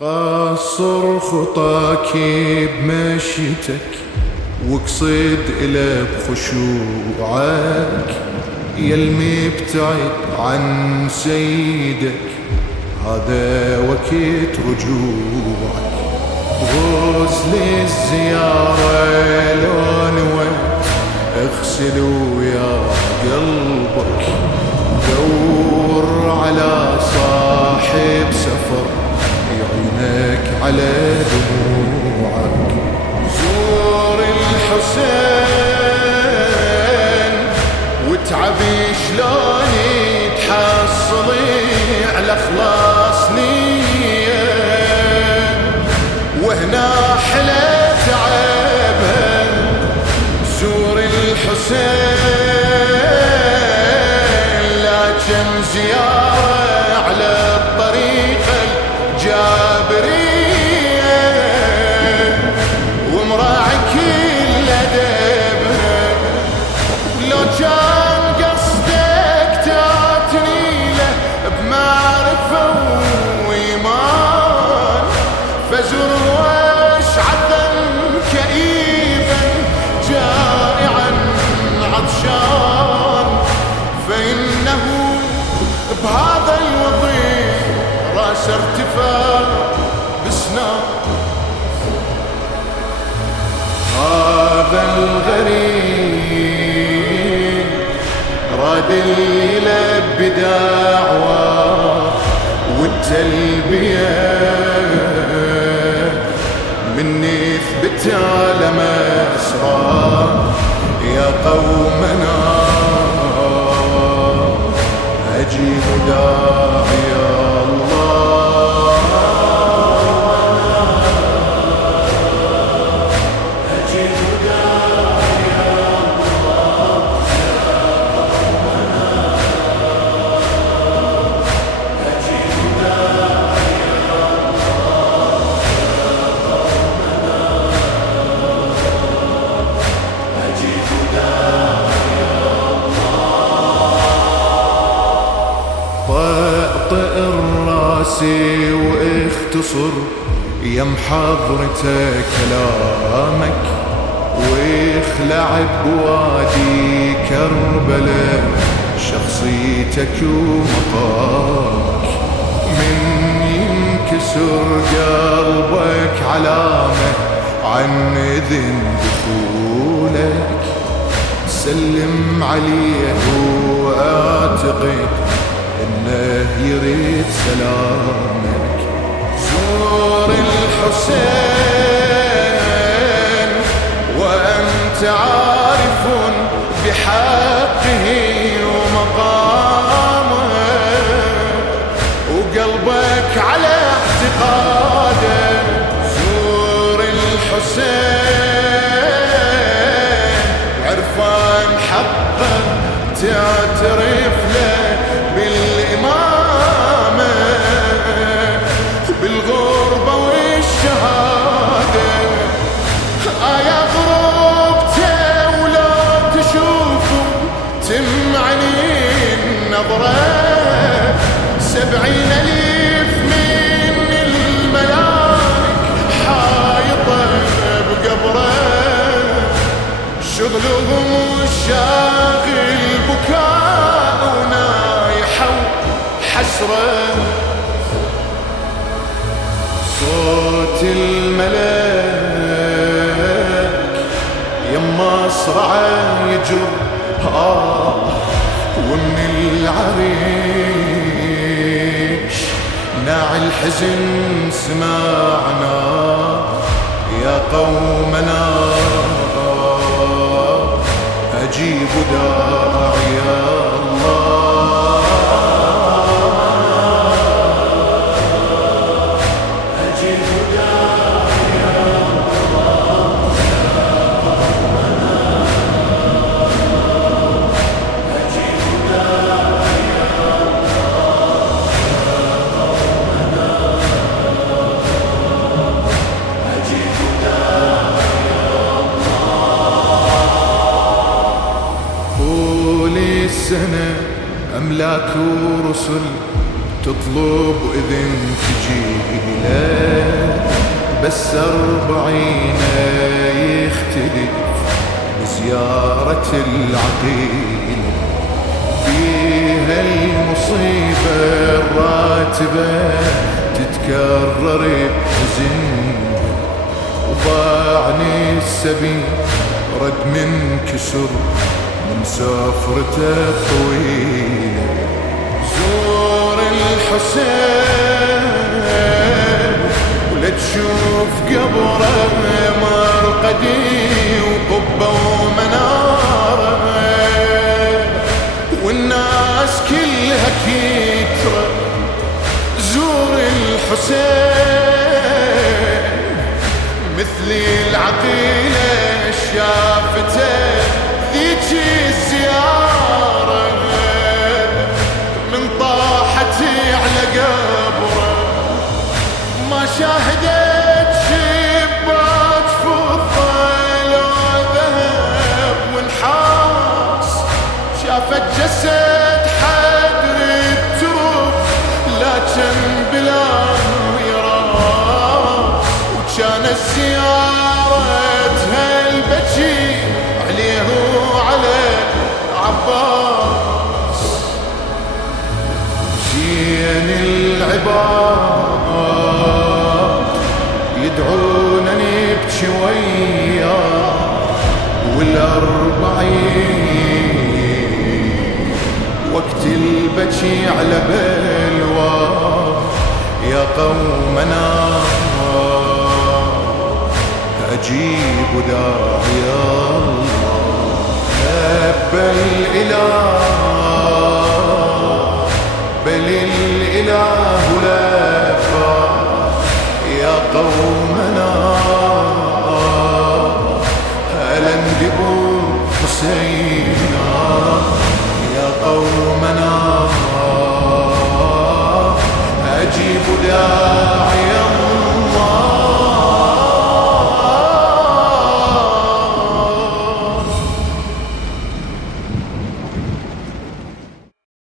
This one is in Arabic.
قصر خطاك بمشيتك واقصد إلى بخشوعك، يا المبتعد عن سيدك هذا وقت رجوعك. غزل الزيارة لون وقت اغسل ويا قلبك، دور على صاحب سفر يعينك على دموعك. زور الحسين وتعبي شلون تحصلي على خلاص نية، وهنا حلا تعبها. زور الحسين لكن زيارة على الطريقة الجابرية، ومراعي كل أدبها. لو كان قصدك تاتني له بمعرفة وإيمان، فزر واشعثا كئيبا جائعا عطشان، فإنه بهذا الوضيع راس ارتفاع بسنان. هذا الغريب راد يلبي دعوة والتلبية، مني ثبت على مسرى يا قومنا أجيب داعي الله، أجيب داعي الله يا قومنا، أجيب داعي الله يا قومنا، أجيب داعي طأطئ الراسي واختصر يا محضرته كلامك، واخلع بوادي كربلاء شخصيتك ومقامك. من ينكسر قلبك علامة عن إذن دخولك، سلم عليه واعتقد إنه يريد سلامك. زور الحسين وأنت عارف بحقه ومقامه، وقلبك على اعتقاده. زور الحسين عرفان حقه تعترف له بالإمامة، بالغربة والشهادة. يا غربته ولا تشوفوا تمعني النظرة، 70,000 من الملاك حايطة بقبره، شغلهم الشاغل بكاء ونايحة وحسرة. صوت الملاك يما صرعه يجر ومن العريش ناعي الحزن سمعنا يا قومنا أجيب داعي الله، أجيب داعي الله يا قومنا، أجيب داعي الله يا قومنا، أجيب داعي الله. السنة أملاك ورسل تطلب إذن تجي إليه، بس 40 يختلف بزيارة العقيل، فيها المصيبة الراتبة تتكرر بحزن، وضاعني السبيل رد من كسر من سفرته طويلة. زور الحسين ولا تشوف قبره مرقدي وقبه ومناره، والناس كلها كترة. زور الحسين مثل العقيلة شافته ذيك الزيارة، من طاحتي على قبره ما شاهدت شباك فضة لو ذهب ونحاس، شافت جسد حدر الترب لكن بلا ميراث، وكانت زيارتها البكي عليه وعلى عباس. زين العباد يدعونني ابكي وياه، وال40 وقت البكي على بلوى. يا قومنا أجيب داعي الله، بل الإله لفى. يا قومنا هلا بأبو حسين